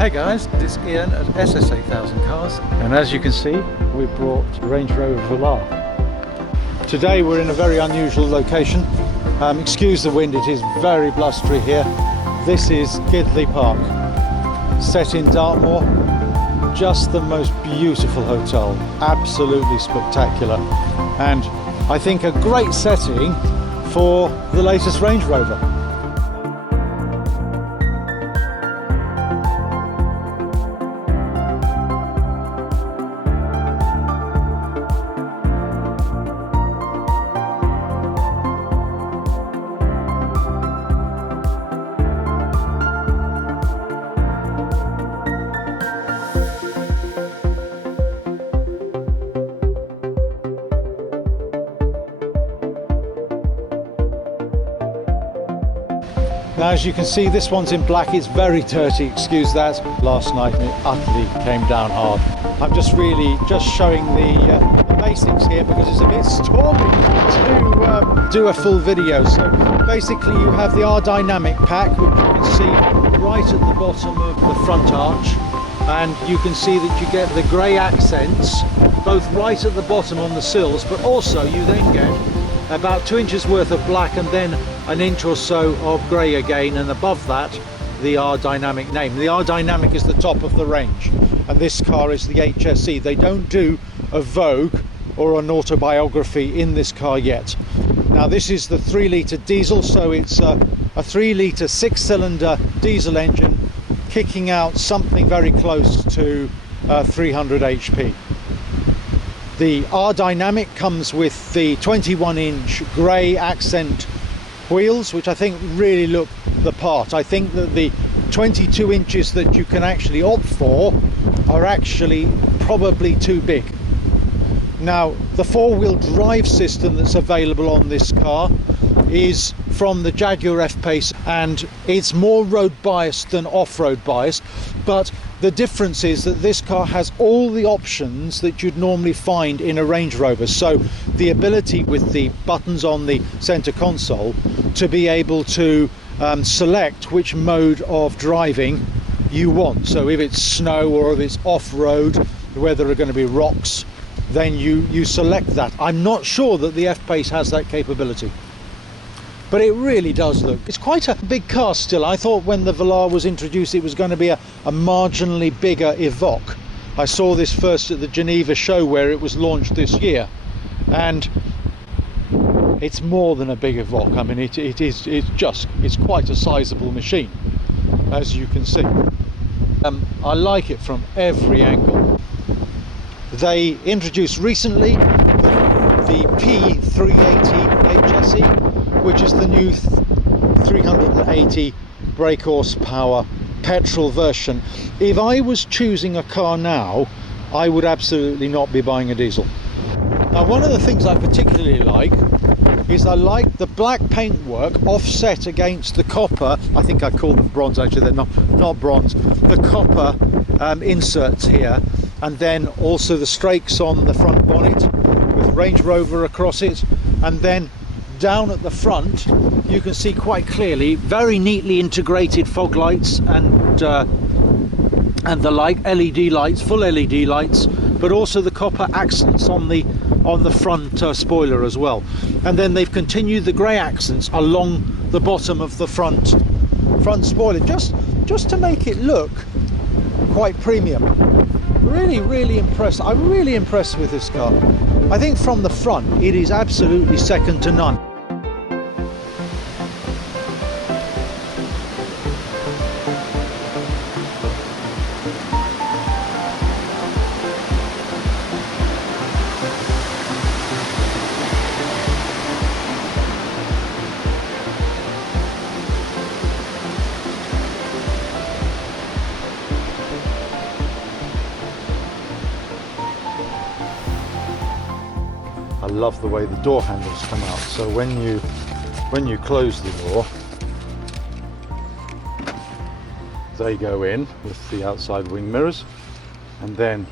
Hey guys, it's Ian at SS8000 Cars, and as you can see, we brought Range Rover Velar. Today we're in a very unusual location. Excuse the wind, it is very blustery here. This is Gidley Park, set in Dartmoor. Just the most beautiful hotel, absolutely spectacular, and I think a great setting for the latest Range Rover. Now, as you can see, this one's in black. It's very dirty, excuse that. Last night it utterly came down hard. I'm just showing the basics here because it's a bit stormy to do a full video. So basically you have the R Dynamic pack, which you can see right at the bottom of the front arch, and you can see that you get the grey accents both right at the bottom on the sills, but also you then get about 2 inches worth of black and then an inch or so of grey again, and above that the R Dynamic name. The R Dynamic is the top of the range, and this car is the HSE. They don't do a Vogue or an autobiography in this car yet. Now this is the 3-litre diesel, so it's a 3-litre 6-cylinder diesel engine kicking out something very close to 300 HP. The R Dynamic comes with the 21-inch grey accent wheels, which I think really look the part. I think that the 22 inches that you can actually opt for are actually probably too big. Now, the 4-wheel drive system that's available on this car is from the Jaguar F-Pace, and it's more road biased than off-road biased, but the difference is that this car has all the options that you'd normally find in a Range Rover. So the ability with the buttons on the center console to be able to select which mode of driving you want. So if it's snow or if it's off-road, where there are going to be rocks, then you select that. I'm not sure that the F-Pace has that capability, but it really does look, it's quite a big car still. I thought when the Velar was introduced it was going to be a marginally bigger Evoque. I saw this first at the Geneva show where it was launched this year, and it's more than a big Evoque. I mean, it's quite a sizable machine, as you can see. I like it from every angle. They introduced recently the P380 HSE, which is the new 380 brake horsepower petrol version. If I was choosing a car now, I would absolutely not be buying a diesel. Now, one of the things I particularly like is I like the black paintwork offset against the copper. I think I call them bronze, actually they're not bronze. The copper inserts here, and then also the strakes on the front bonnet with Range Rover across it, and then down at the front you can see quite clearly very neatly integrated fog lights and the LED lights, full LED lights, but also the copper accents on the front spoiler as well. And then they've continued the grey accents along the bottom of the front spoiler, just to make it look quite premium. Really impressed. I'm really impressed with this car. I think from the front it is absolutely second to none. I love the way the door handles come out. So when you close the door, they go in with the outside wing mirrors, and then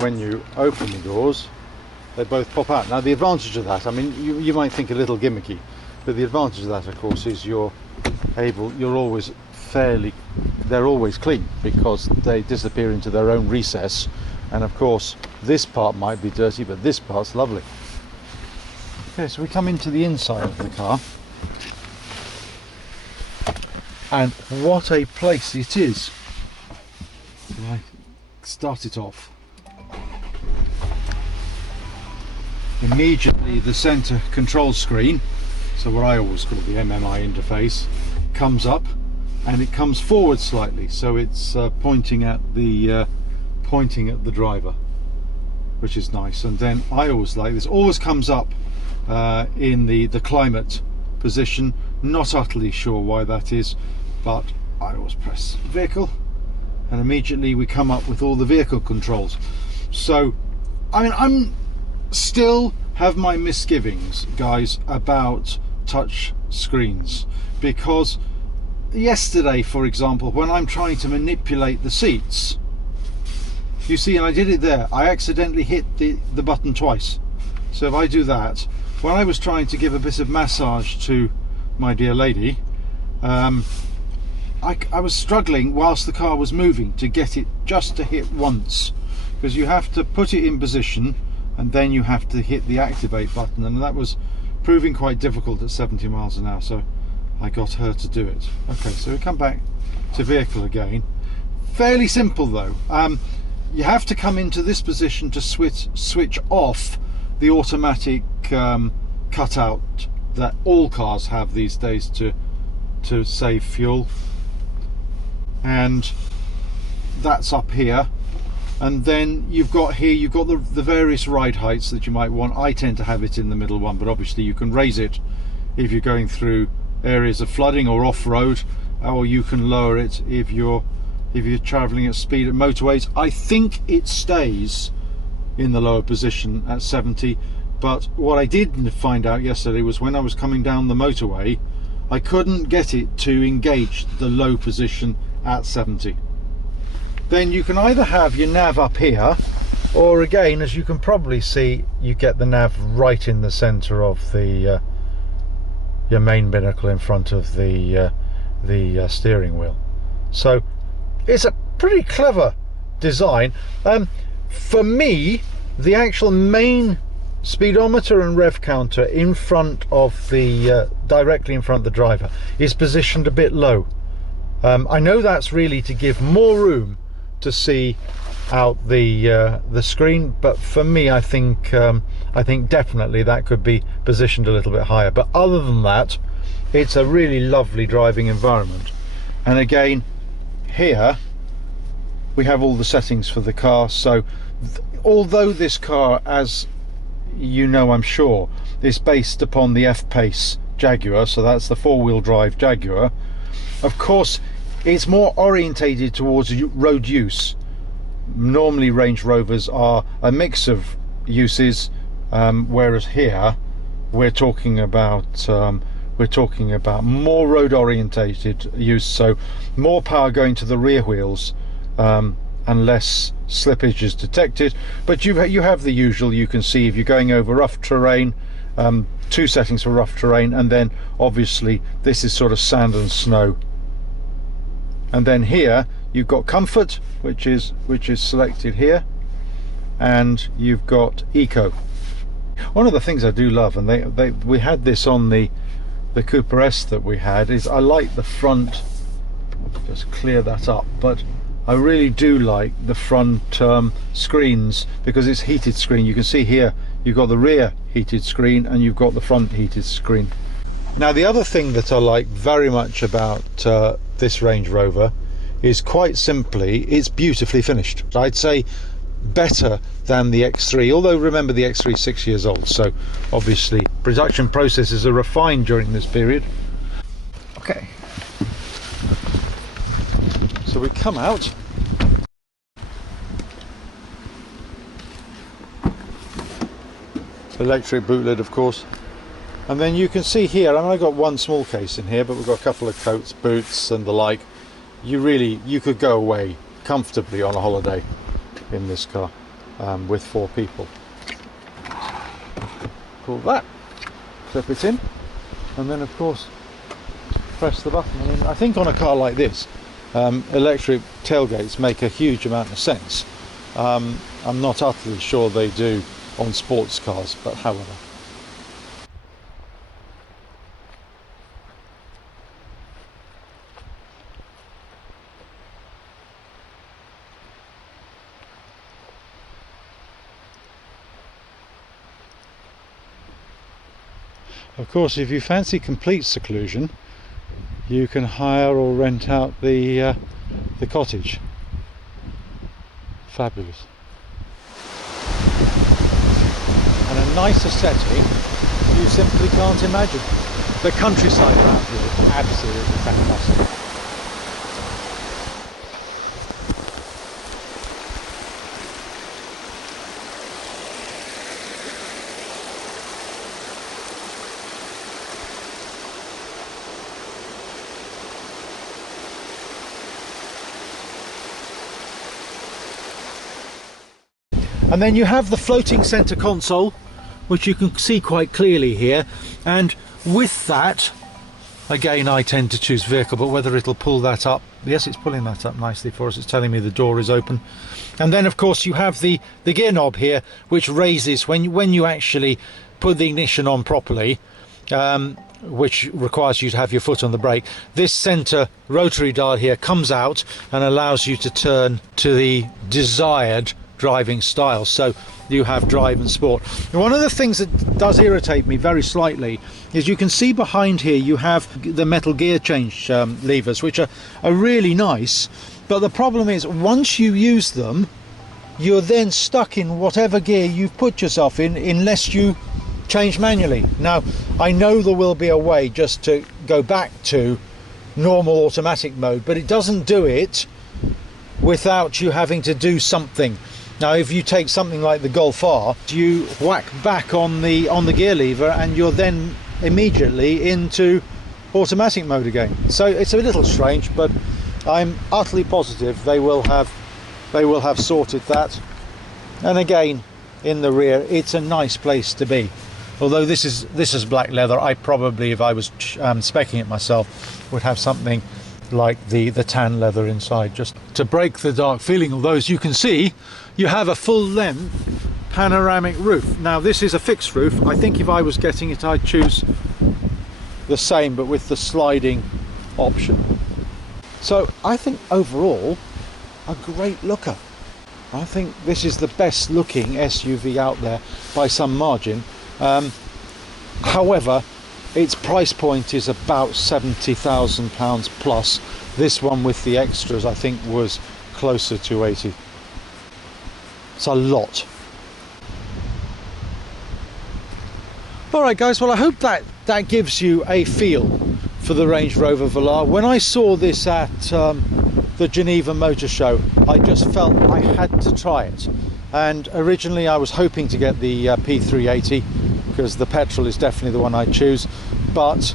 when you open the doors, they both pop out. Now the advantage of that, I mean, you might think a little gimmicky, but the advantage of that, of course, is you're always they're always clean because they disappear into their own recess. And of course this part might be dirty, but this part's lovely. Okay, so we come into the inside of the car, and what a place it is. I start it off. Immediately the center control screen, so what I always call the MMI interface, comes up, and it comes forward slightly, so it's pointing at the driver, which is nice. And then I always like this, always comes up in the climate position. Not utterly sure why that is, but I always press vehicle, and immediately we come up with all the vehicle controls. So I mean, I'm still have my misgivings, guys, about touch screens, because yesterday, for example, when I'm trying to manipulate the seats, you see, and I did it there, I accidentally hit the button twice. So if I do that, when I was trying to give a bit of massage to my dear lady, I was struggling whilst the car was moving to get it just to hit once, because you have to put it in position and then you have to hit the activate button, and that was proving quite difficult at 70 miles an hour, so I got her to do it. Okay, so we come back to vehicle again. Fairly simple though. You have to come into this position to switch off the automatic cutout that all cars have these days to save fuel, and that's up here. And then you've got the various ride heights that you might want. I tend to have it in the middle one, but obviously you can raise it if you're going through areas of flooding or off-road, or you can lower it if you're traveling at speed at motorways. I think it stays in the lower position at 70, but what I did find out yesterday was when I was coming down the motorway, I couldn't get it to engage the low position at 70. Then you can either have your nav up here, or again, as you can probably see, you get the nav right in the center of the your main binnacle in front of the steering wheel. So it's a pretty clever design. For me, the actual main speedometer and rev counter in front of the directly in front of the driver is positioned a bit low. I know that's really to give more room to see out the screen, but for me, I think definitely that could be positioned a little bit higher. But other than that, it's a really lovely driving environment. And again, here we have all the settings for the car. So although this car, as you know, I'm sure, is based upon the F-Pace Jaguar, so that's the four-wheel drive Jaguar, of course it's more orientated towards road use. Normally Range Rovers are a mix of uses, whereas here we're talking about more road orientated use, so more power going to the rear wheels, and less slippage is detected. But you have the usual. You can see if you're going over rough terrain, two settings for rough terrain, and then obviously this is sort of sand and snow. And then here you've got comfort, which is selected here, and you've got eco. One of the things I do love, and we had this on the Cooper S that we had, is I like the front. Just clear that up, but I really do like the front screens, because it's heated screen. You can see here you've got the rear heated screen and you've got the front heated screen. Now the other thing that I like very much about this Range Rover is, quite simply, it's beautifully finished. I'd say better than the X3, although remember the X3 is 6 years old, so obviously production processes are refined during this period. Okay, so we come out. Electric boot lid, of course. And then you can see here, I mean, I've got one small case in here, but we've got a couple of coats, boots and the like. You could go away comfortably on a holiday in this car with 4 people. Pull that, clip it in, and then of course press the button. I mean, I think on a car like this, electric tailgates make a huge amount of sense. I'm not utterly sure they do on sports cars, but however. Of course, if you fancy complete seclusion, you can hire or rent out the cottage. Fabulous. And a nicer setting you simply can't imagine. The countryside around here is absolutely fantastic. And then you have the floating center console, which you can see quite clearly here, and with that, again, I tend to choose vehicle, but whether it'll pull that up, yes, it's pulling that up nicely for us. It's telling me the door is open. And then of course you have the gear knob here, which raises when you actually put the ignition on properly, which requires you to have your foot on the brake. This center rotary dial here comes out and allows you to turn to the desired driving style, so you have drive and sport. One of the things that does irritate me very slightly is you can see behind here you have the metal gear change levers, which are really nice, but the problem is once you use them, you're then stuck in whatever gear you've put yourself in unless you change manually. Now I know there will be a way just to go back to normal automatic mode, but it doesn't do it without you having to do something. Now if you take something like the Golf R, you whack back on the gear lever and you're then immediately into automatic mode again. So it's a little strange, but I'm utterly positive they will have sorted that. And again, in the rear, it's a nice place to be. Although this is black leather, I probably, if I was speccing it myself, would have something like the tan leather inside, just to break the dark feeling. Although as you can see, you have a full length panoramic roof. Now this is a fixed roof. I think if I was getting it, I'd choose the same but with the sliding option. So I think overall a great looker. I think this is the best looking SUV out there by some margin. However, its price point is about £70,000 plus. This one with the extras I think was closer to 80. It's a lot. Alright guys, well I hope that gives you a feel for the Range Rover Velar. When I saw this at the Geneva Motor Show, I just felt I had to try it. And originally I was hoping to get the P380 because the petrol is definitely the one I choose, but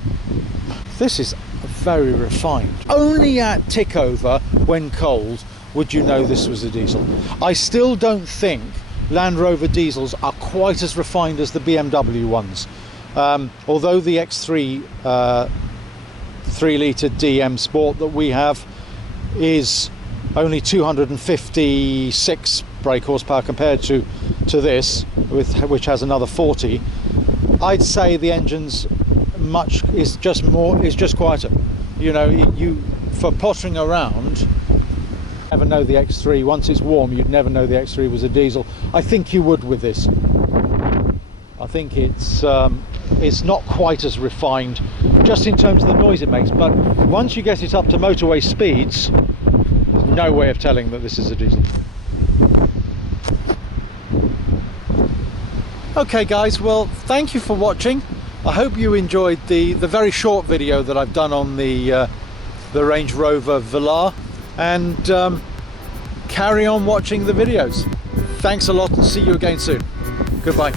this is very refined. Only at tick over when cold would you know this was a diesel. I still don't think Land Rover diesels are quite as refined as the BMW ones. Although the X3 3-litre DM Sport that we have is only 256 brake horsepower compared to this, which has another 40, I'd say the engine's is just quieter. You know, you for pottering around, you never know the X3. Once it's warm, you'd never know the X3 was a diesel. I think you would with this. I think it's not quite as refined, just in terms of the noise it makes. But once you get it up to motorway speeds, there's no way of telling that this is a diesel. Okay guys, well thank you for watching. I hope you enjoyed the very short video that I've done on the Range Rover Velar, and carry on watching the videos. Thanks a lot and see you again soon. Goodbye.